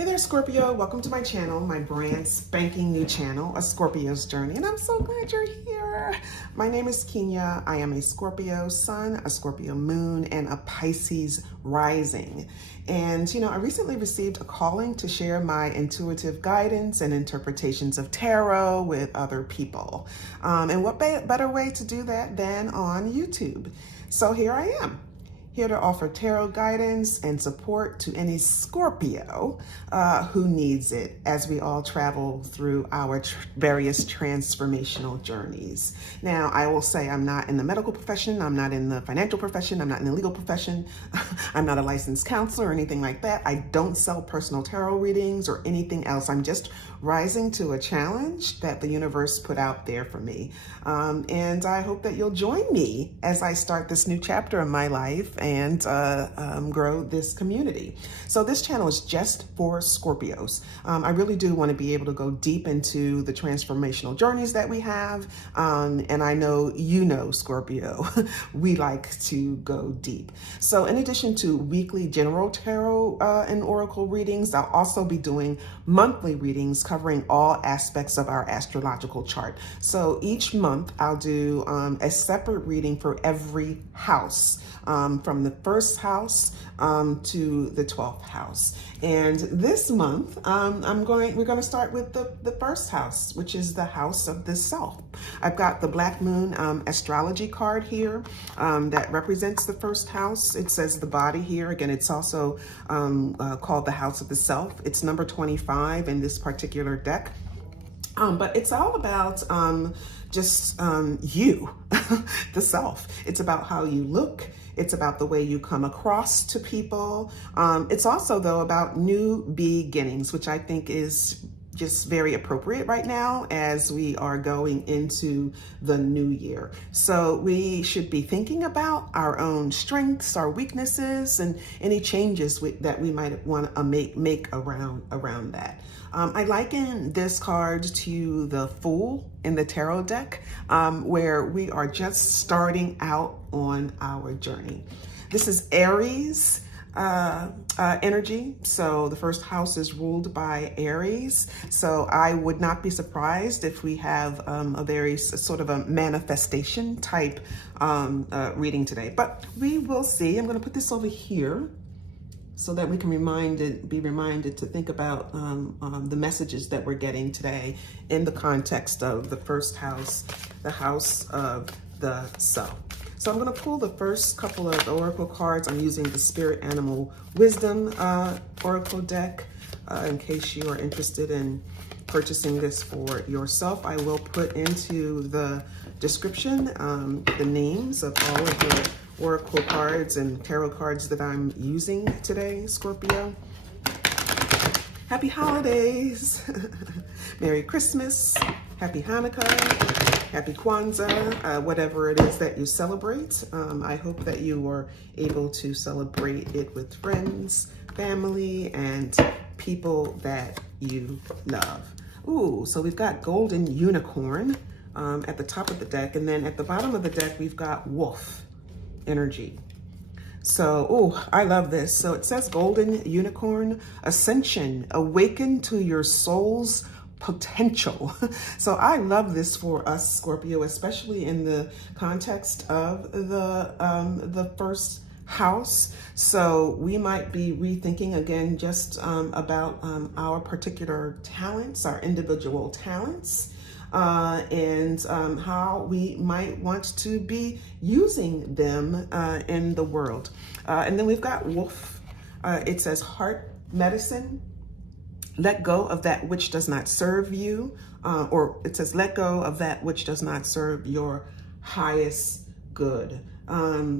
Hey there, Scorpio. Welcome to my channel, my brand spanking new channel, A Scorpio's Journey, and I'm so glad you're here. My name is Kenya. I am a Scorpio sun, a Scorpio moon, and a Pisces rising. And, I recently received a calling to share my intuitive guidance and interpretations of tarot with other people. And what better way to do that than on YouTube? So here I am, here to offer tarot guidance and support to any Scorpio who needs it as we all travel through our various transformational journeys. Now, I will say I'm not in the medical profession, I'm not in the financial profession, I'm not in the legal profession, I'm not a licensed counselor or anything like that. I don't sell personal tarot readings or anything else. I'm just rising to a challenge that the universe put out there for me. And I hope that you'll join me as I start this new chapter in my life and grow this community. So this channel is just for Scorpios. I really do want to be able to go deep into the transformational journeys that we have. And I know Scorpio, we like to go deep. So in addition to weekly general tarot and oracle readings, I'll also be doing monthly readings covering all aspects of our astrological chart. So each month I'll do a separate reading for every house, from the first house to the 12th house. And this month, we're going to start with the first house, which is the house of the self. I've got the Black Moon astrology card here that represents the first house. It says the body here. Again, it's also called the house of the self. It's number 25 in this particular deck. But it's all about just you, the self. It's about how you look. It's about the way you come across to people. It's also, though, about new beginnings, which I think is just very appropriate right now as we are going into the new year. So we should be thinking about our own strengths, our weaknesses, and any changes that we might want to make around that. I liken this card to the Fool in the tarot deck, where we are just starting out on our journey. This is Aries energy. So the first house is ruled by Aries. So I would not be surprised if we have a very sort of a manifestation type reading today, but we will see. I'm going to put this over here so that we can be reminded to think about the messages that we're getting today in the context of the first house, the house of the self. So I'm going to pull the first couple of oracle cards. I'm using the Spirit Animal Wisdom oracle deck in case you are interested in purchasing this for yourself. I will put into the description the names of all of the oracle cards and tarot cards that I'm using today, Scorpio. Happy holidays. Merry Christmas. Happy Hanukkah. Happy Kwanzaa, whatever it is that you celebrate. I hope that you were able to celebrate it with friends, family, and people that you love. Ooh, so we've got Golden Unicorn at the top of the deck, and then at the bottom of the deck, we've got Wolf energy. So, I love this. So it says Golden Unicorn, Ascension, awaken to your soul's potential. So I love this for us, Scorpio, especially in the context of the first house. So we might be rethinking again just about our particular talents, our individual talents, and how we might want to be using them in the world. And then we've got Wolf. It says heart medicine. Let go of that which does not serve you, or it says let go of that which does not serve your highest good.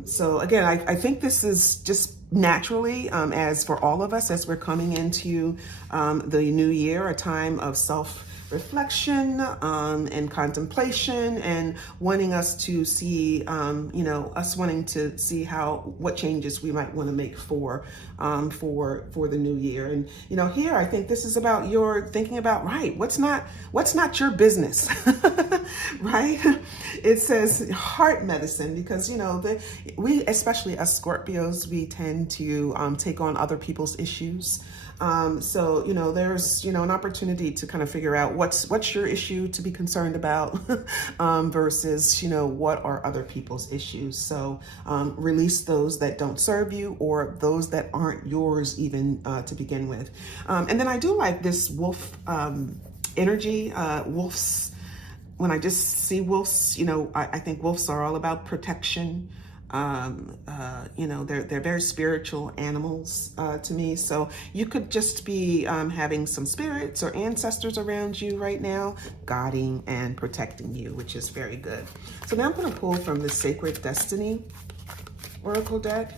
So again, I think this is just naturally, as for all of us, as we're coming into the new year, a time of reflection and contemplation, and wanting us to see, you know, us wanting to see what changes we might want to make for the new year. And, you know, here, I think this is about your thinking about, right, what's not your business, right? It says heart medicine, because, you know, we, especially as Scorpios, we tend to take on other people's issues. So, you know, there's, you know, an opportunity to kind of figure out what's your issue to be concerned about versus, you know, what are other people's issues. So release those that don't serve you, or those that aren't yours even to begin with. And then I do like this wolf energy, wolves. When I just see wolves, you know, I think wolves are all about protection. You know, they're very spiritual animals to me. So you could just be having some spirits or ancestors around you right now, guiding and protecting you, which is very good. So now I'm going to pull from the Sacred Destiny Oracle deck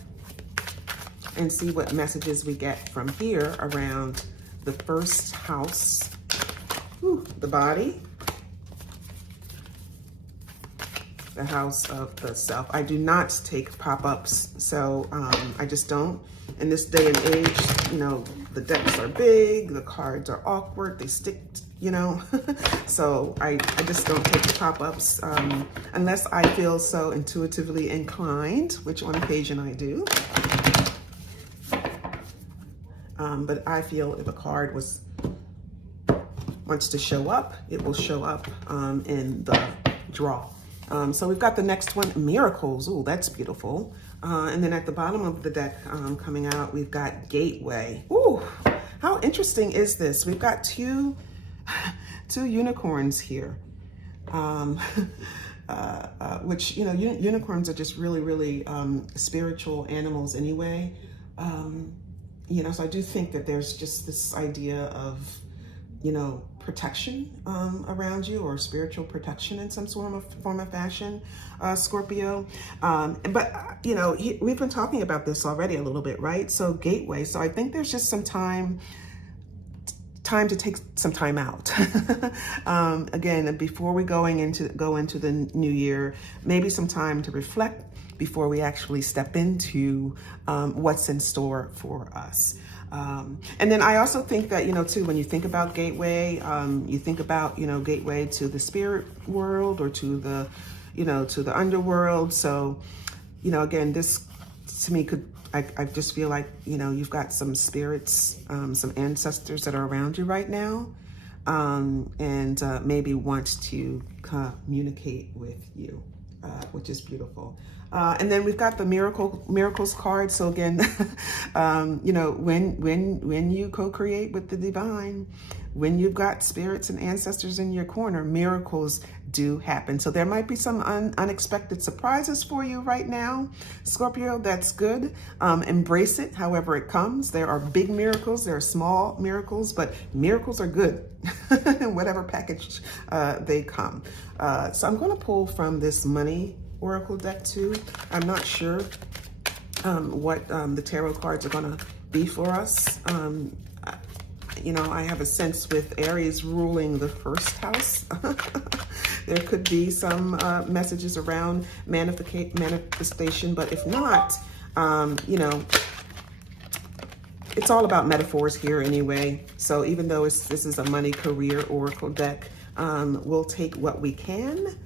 and see what messages we get from here around the first house, the body, the house of the self. I do not take pop-ups, so I just don't. In this day and age, you know, the decks are big, the cards are awkward, they stick, you know. So I just don't take the pop-ups unless I feel so intuitively inclined, which on occasion I do. But I feel if a card wants to show up, it will show up in the draw. So we've got the next one, miracles. Oh, that's beautiful. And then at the bottom of the deck coming out, we've got gateway. Ooh, how interesting is this? We've got two unicorns here, which, you know, unicorns are just really, really spiritual animals anyway. You know, so I do think that there's just this idea of, you know, protection around you, or spiritual protection in some form of fashion, Scorpio. But, you know, we've been talking about this already a little bit, right? So gateway. So I think there's just some time to take some time out. Again, before we go into the new year, maybe some time to reflect before we actually step into what's in store for us. And then I also think that, you know, too, when you think about gateway, you think about, you know, gateway to the spirit world, or to the, you know, to the underworld. So, you know, again, this to me I just feel like, you know, you've got some spirits, some ancestors that are around you right now, and maybe want to communicate with you, which is beautiful. And then we've got the miracles card. So again, you know, when you co-create with the divine, when you've got spirits and ancestors in your corner, miracles do happen. So there might be some unexpected surprises for you right now, Scorpio. That's good. Embrace it however it comes. There are big miracles, there are small miracles, but miracles are good in whatever package they come. So I'm going to pull from this money Oracle deck too. I'm not sure what the tarot cards are going to be for us. You know, I have a sense with Aries ruling the first house, there could be some messages around manifestation, but if not, you know, it's all about metaphors here anyway. So even though this is a money career Oracle deck, we'll take what we can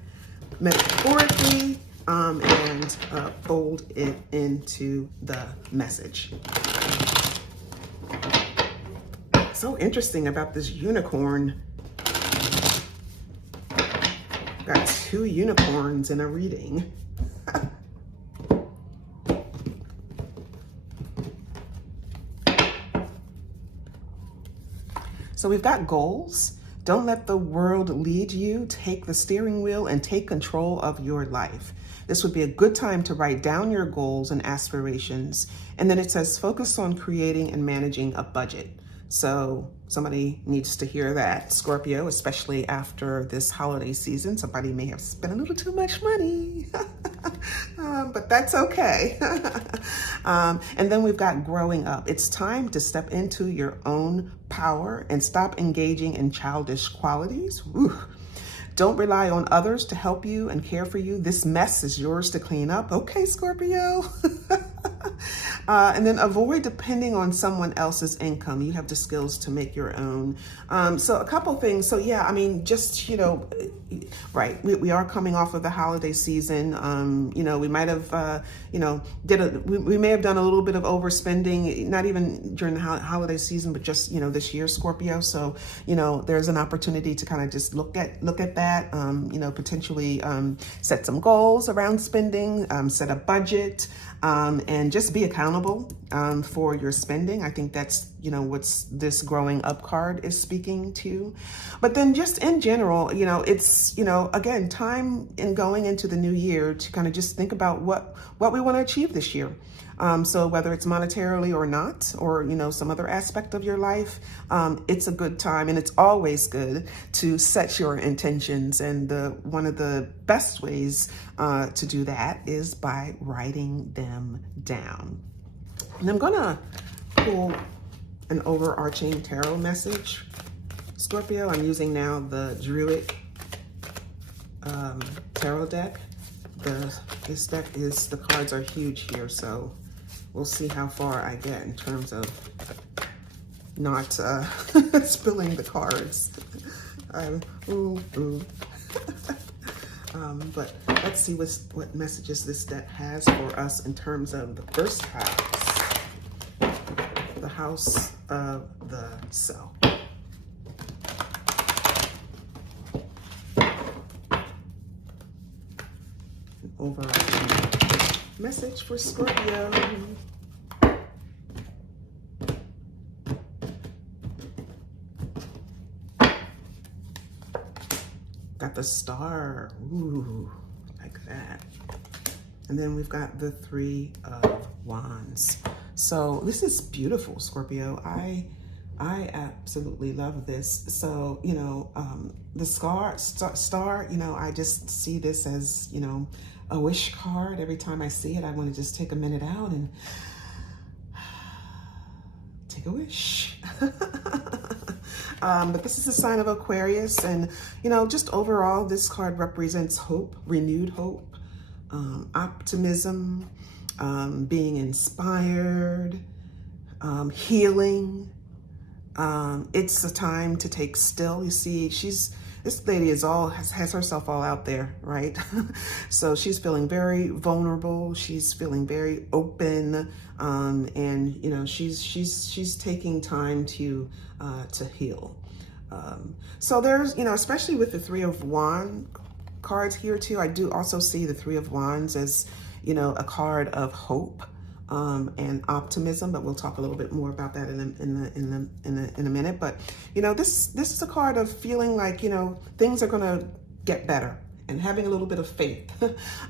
metaphorically and fold it into the message. So interesting about this unicorn. Got 2 unicorns in a reading. So we've got goals. Don't let the world lead you. Take the steering wheel and take control of your life. This would be a good time to write down your goals and aspirations. And then it says, focus on creating and managing a budget. So somebody needs to hear that, Scorpio, especially after this holiday season. Somebody may have spent a little too much money. But that's okay. And then we've got growing up. It's time to step into your own power and stop engaging in childish qualities. Ooh. Don't rely on others to help you and care for you. This mess is yours to clean up. Okay, Scorpio. And then avoid depending on someone else's income. You have the skills to make your own. So a couple things. So yeah, I mean, just, right. We are coming off of the holiday season. We might have, we may have done a little bit of overspending, not even during the holiday season, but just, this year, Scorpio. So, there's an opportunity to kind of just look at that, potentially set some goals around spending, set a budget, and just be accountable for your spending. I think that's, what's this growing up card is speaking to. But then just in general, it's, again, time in going into the new year to kind of just think about what we want to achieve this year. So whether it's monetarily or not, or, some other aspect of your life, it's a good time, and it's always good to set your intentions. And one of the best ways to do that is by writing them down. And I'm gonna pull an overarching tarot message, Scorpio. I'm using now the Druid tarot deck. This deck the cards are huge here, so we'll see how far I get in terms of not spilling the cards. But let's see what messages this deck has for us in terms of the first house, the house of the self. Overall message for Scorpio. Got the Star. Ooh, like that. And then we've got the Three of Wands. So this is beautiful, Scorpio. I absolutely love this. So, the star, I just see this as, a wish card. Every time I see it, I want to just take a minute out and take a wish. But this is a sign of Aquarius, and, just overall, this card represents hope, renewed hope, optimism, being inspired, healing. It's a time to take still. You see, this lady has herself all out there, right? So she's feeling very vulnerable. She's feeling very open, and she's taking time to heal. So there's, especially with the Three of Wands cards here too. I do also see the Three of Wands as, a card of hope and optimism, but we'll talk a little bit more about that in a minute. But this is a card of feeling like things are gonna get better and having a little bit of faith.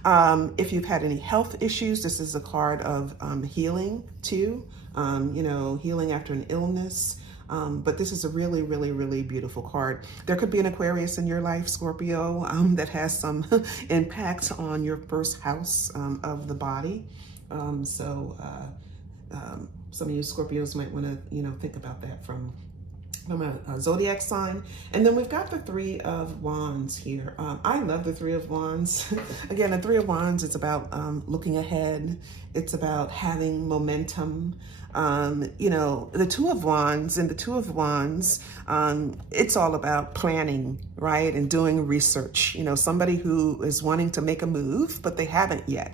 If you've had any health issues, this is a card of healing too. Healing after an illness. But this is a really, really, really beautiful card. There could be an Aquarius in your life, Scorpio, that has some impact on your first house of the body. So some of you Scorpios might want to, think about that from a zodiac sign. And then we've got the Three of Wands here. I love the Three of Wands. Again, the Three of Wands, it's about looking ahead. It's about having momentum. The Two of Wands, it's all about planning, right? And doing research. Somebody who is wanting to make a move, but they haven't yet.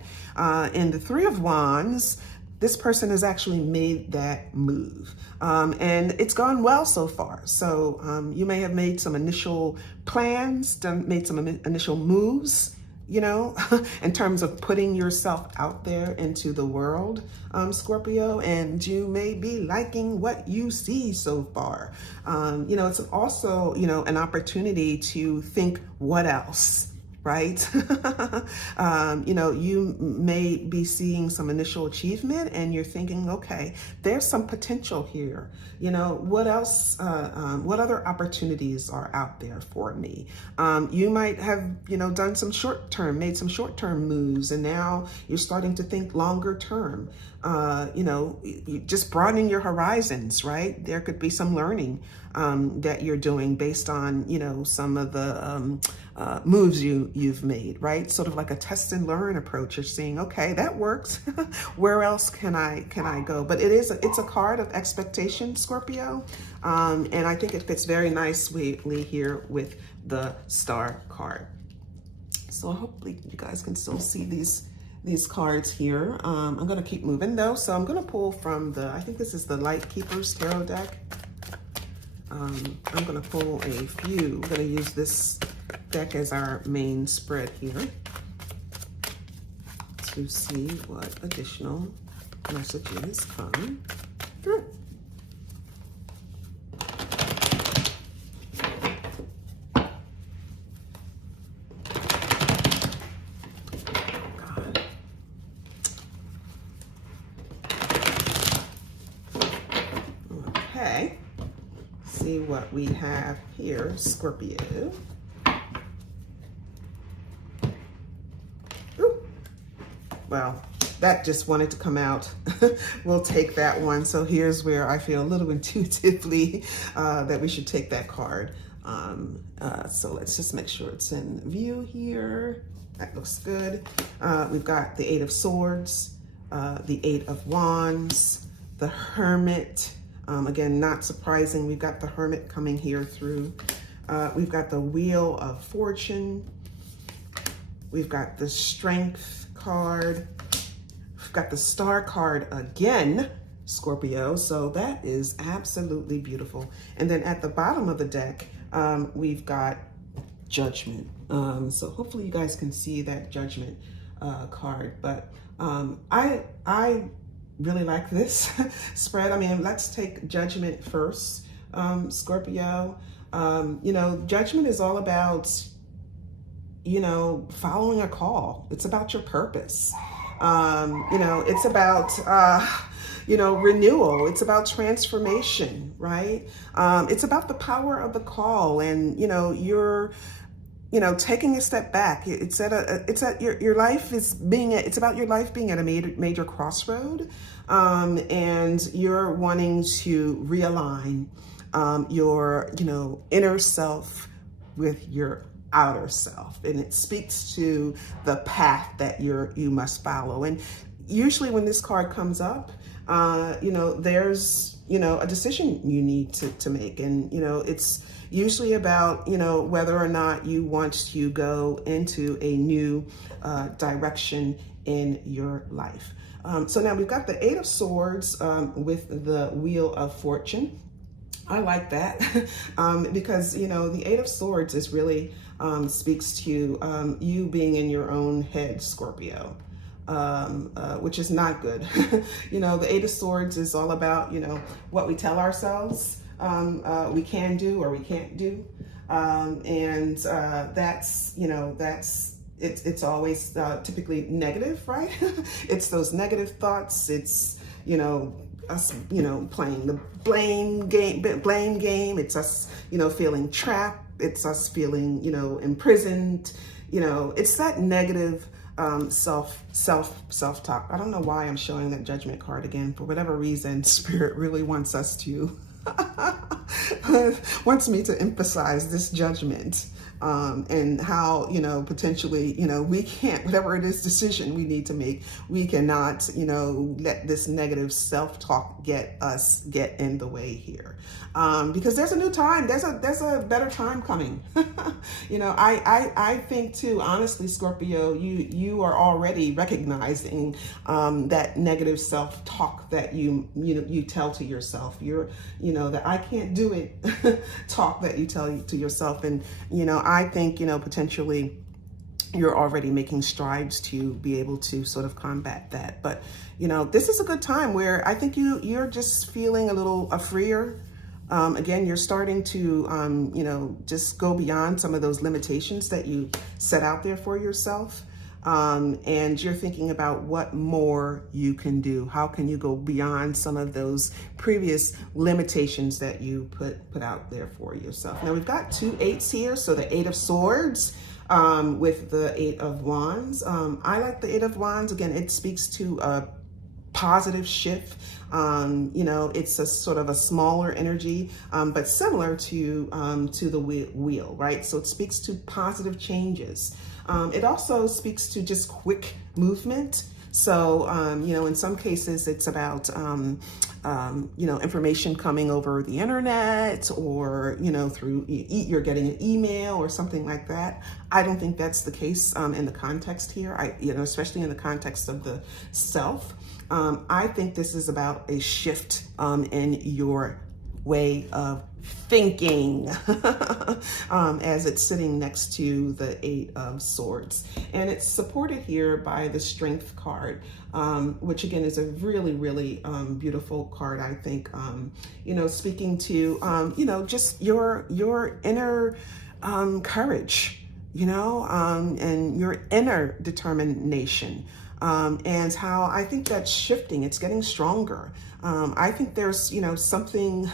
In the Three of Wands, this person has actually made that move. And it's gone well so far. So you may have made some initial plans, made some initial moves, in terms of putting yourself out there into the world, Scorpio, and you may be liking what you see so far. It's also, an opportunity to think, what else? right? You know, you may be seeing some initial achievement and you're thinking, okay, there's some potential here. You know, what else, what other opportunities are out there for me? You might have, you know, done some made some short-term moves, and now you're starting to think longer term. You know, just broadening your horizons, right? There could be some learning that you're doing based on, you know, some of the moves you've made, right? Sort of like a test and learn approach. You're seeing, okay, that works. Where else can I go? But it's a card of expectation, Scorpio, and I think it fits very nicely here with the Star card. So hopefully you guys can still see these cards here. I'm going to keep moving though. So I'm going to pull from I think this is the Light Keepers Tarot deck. I'm going to pull a few. I'm going to use this deck as our main spread here to see what additional messages come through. Okay, see what we have here, Scorpio. Ooh. Well, that just wanted to come out. We'll take that one. So here's where I feel a little intuitively that we should take that card. So let's just make sure it's in view here. That looks good. We've got the Eight of Swords, the Eight of Wands, the Hermit. Again, not surprising. We've got the Hermit coming here through. We've got the Wheel of Fortune. We've got the Strength card. We've got the Star card again, Scorpio. So that is absolutely beautiful. And then at the bottom of the deck, we've got Judgment. So hopefully you guys can see that Judgment card. But I really like this spread. I mean, let's take Judgment first, Scorpio. You know, Judgment is all about, you know, following a call. It's about your purpose. You know, it's about, you know, renewal. It's about transformation, right? It's about the power of the call, and, you know, you're, you know, taking a step back. It's about your life being at a major crossroad, and you're wanting to realign your, you know, inner self with your outer self, and it speaks to the path that you must follow. And usually when this card comes up, you know, there's, you know, a decision you need to make, and, you know, it's usually about, you know, whether or not you want to go into a new direction in your life. So now we've got the Eight of Swords with the Wheel of Fortune. I like that because, you know, the Eight of Swords is really speaks to you being in your own head, Scorpio, which is not good. You know, the Eight of Swords is all about, you know, what we tell ourselves we can do or we can't do. And that's, you know, it's always typically negative, right? It's those negative thoughts. It's, you know, us, you know, playing the blame game. It's us, you know, feeling trapped. It's us feeling, you know, imprisoned. You know, it's that negative self-talk. I don't know why I'm showing that Judgment card again. For whatever reason, Spirit really wants us to wants me to emphasize this judgment, and how, you know, potentially, you know, we can't, whatever it is decision we need to make, we cannot, you know, let this negative self-talk get in the way here. Because there's a new time, there's a better time coming. You know, I think too, honestly, Scorpio, you are already recognizing that negative self-talk that you tell to yourself. You're, you know, that I can't do it talk that you tell to yourself. And, you know, I think, you know, potentially you're already making strides to be able to sort of combat that. But, you know, this is a good time where I think you're just feeling a little freer. Again, you're starting to, you know, just go beyond some of those limitations that you set out there for yourself. And you're thinking about what more you can do. How can you go beyond some of those previous limitations that you put out there for yourself? Now we've got 2 8s here. So the 8 of Swords with the 8 of Wands. I like the 8 of Wands. Again, it speaks to a positive shift. You know, it's a sort of a smaller energy, but similar to the wheel, right? So it speaks to positive changes. It also speaks to just quick movement. So, you know, in some cases it's about, you know, information coming over the internet, or, you know, through, you're getting an email or something like that. I don't think that's the case in the context here. You know, especially in the context of the self. I think this is about a shift in your way of thinking as it's sitting next to the 8 of Swords. And it's supported here by the Strength card, which again is a really, really beautiful card, I think, you know, speaking to, you know, just your inner courage, you know, and your inner determination. And how I think that's shifting, it's getting stronger. I think there's, you know, something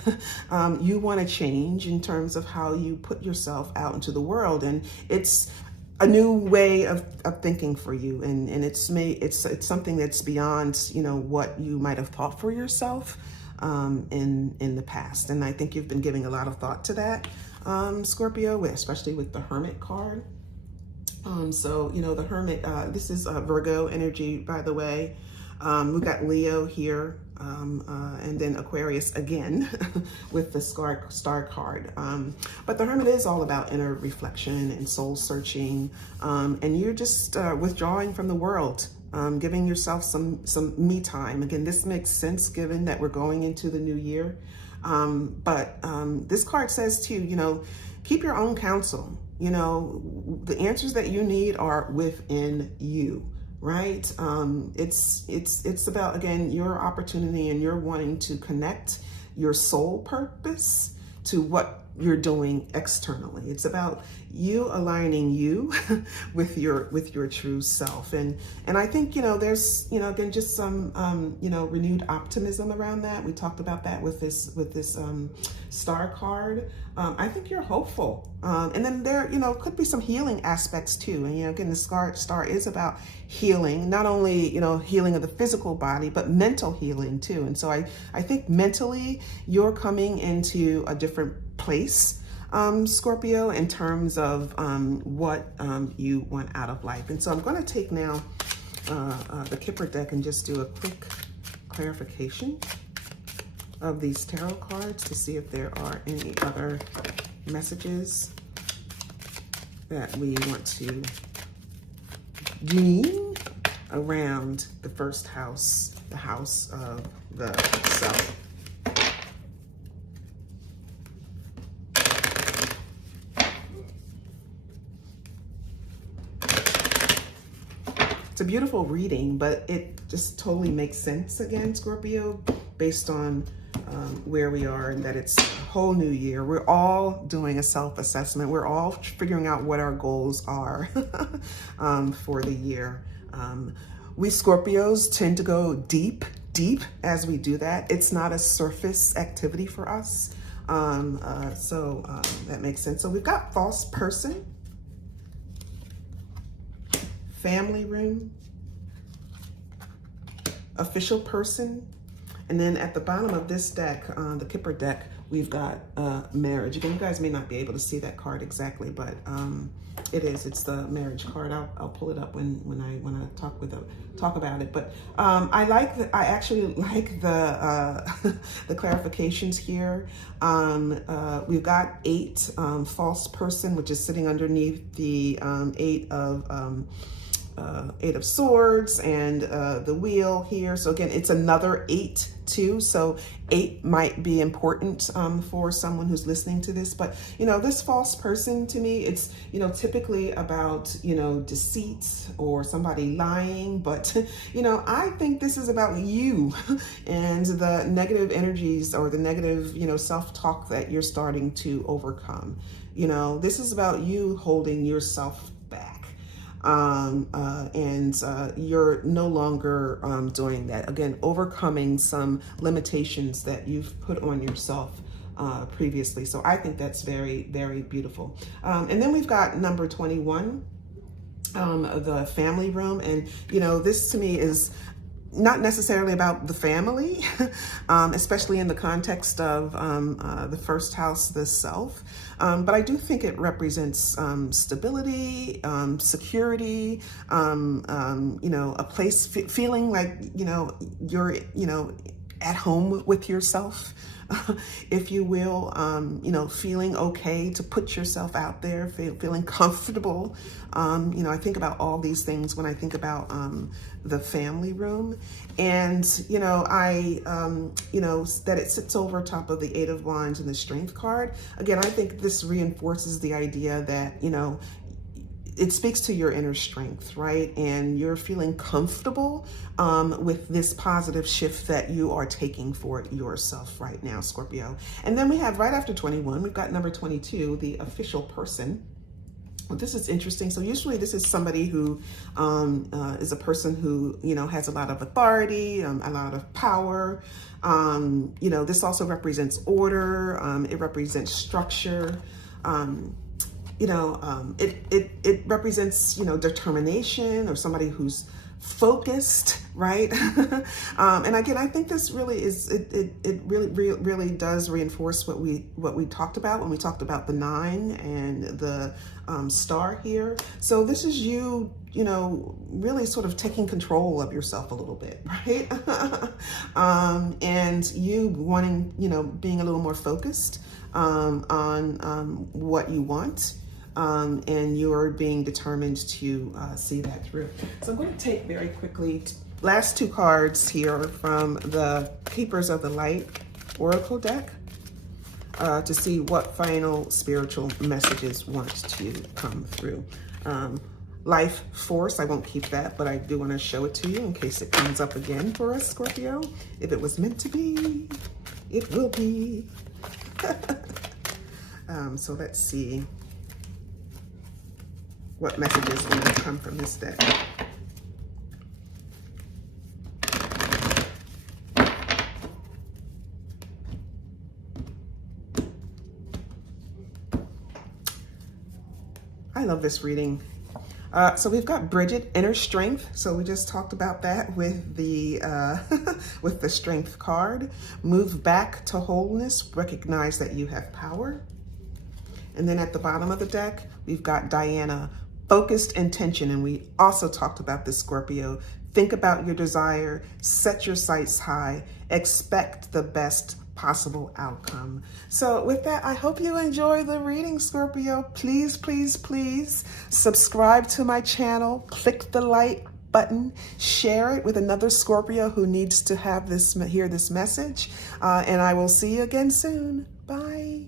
you want to change in terms of how you put yourself out into the world. And it's a new way of thinking for you. And it's something that's beyond, you know, what you might have thought for yourself in the past. And I think you've been giving a lot of thought to that, Scorpio, especially with the Hermit card. So, you know, the Hermit, this is Virgo energy, by the way. We've got Leo here, and then Aquarius again with the star card. But the Hermit is all about inner reflection and soul searching. And you're just withdrawing from the world, giving yourself some me time. Again, this makes sense given that we're going into the new year. But this card says too, you know, keep your own counsel. You know, the answers that you need are within you, right? It's about, again, your opportunity, and you're wanting to connect your soul purpose to what you're doing externally. It's about you aligning you with your true self. And I think, you know, there's, you know, again, just some, you know, renewed optimism around that. We talked about that with this star card. I think you're hopeful. And then there, you know, could be some healing aspects too. And, you know, again, the star is about healing, not only, you know, healing of the physical body, but mental healing too. And so I think mentally you're coming into a different place, Scorpio, in terms of what you want out of life. And so I'm going to take now the Kipper deck and just do a quick clarification of these tarot cards to see if there are any other messages that we want to glean around the first house, the house of the self. It's a beautiful reading, but it just totally makes sense again, Scorpio, based on where we are, and that it's a whole new year. We're all doing a self-assessment. We're all figuring out what our goals are for the year. We Scorpios tend to go deep as we do that. It's not a surface activity for us. So that makes sense. So we've got false person, family room, official person, and then at the bottom of this deck, the Kipper deck, we've got marriage. Again, you guys may not be able to see that card exactly, but it's the marriage card. I'll pull it up when I talk about it. But I actually like the the clarifications here. We've got 8 false person, which is sitting underneath the 8 of Eight of Swords and the wheel here. So again, it's another 8 too. So 8 might be important for someone who's listening to this. But, you know, this false person, to me, it's, you know, typically about, you know, deceit or somebody lying. But, you know, I think this is about you and the negative energies or the negative, you know, self-talk that you're starting to overcome. You know, this is about you holding yourself back. You're no longer doing that. Again, overcoming some limitations that you've put on yourself previously. So I think that's very, very beautiful. And then we've got number 21, the family room. And, you know, this to me is not necessarily about the family, especially in the context of the first house, the self. But I do think it represents stability, security, you know, a place feeling like, you know, you're, you know, at home with yourself, if you will, you know, feeling okay to put yourself out there, feeling comfortable. You know, I think about all these things when I think about the family room. And, you know, you know, that it sits over top of the 8 of Wands and the Strength card. Again, I think this reinforces the idea that, you know, it speaks to your inner strength, right? And you're feeling comfortable with this positive shift that you are taking for yourself right now, Scorpio. And then we have right after 21, we've got number 22, the official person. Well, this is interesting. So usually this is somebody who is a person who, you know, has a lot of authority, a lot of power. You know, this also represents order. It represents structure. You know, it represents, you know, determination or somebody who's focused, right? And again, I think this really is, it really does reinforce what we talked about when we talked about the 9 and the star here. So this is you, you know, really sort of taking control of yourself a little bit, right? And you wanting, you know, being a little more focused on what you want. And you're being determined to see that through. So I'm going to take very quickly last 2 cards here from the Keepers of the Light Oracle deck to see what final spiritual messages want to come through. Life Force, I won't keep that, but I do want to show it to you in case it comes up again for us, Scorpio. If it was meant to be, it will be. So let's see what messages are going to come from this deck. I love this reading. So we've got Bridget, inner strength. So we just talked about that with the with the Strength card. Move back to wholeness. Recognize that you have power. And then at the bottom of the deck, we've got Diana, focused intention. And we also talked about this, Scorpio. Think about your desire, set your sights high, expect the best possible outcome. So with that, I hope you enjoy the reading, Scorpio. Please, please, please subscribe to my channel, click the like button, share it with another Scorpio who needs to have this, hear this message. And I will see you again soon. Bye.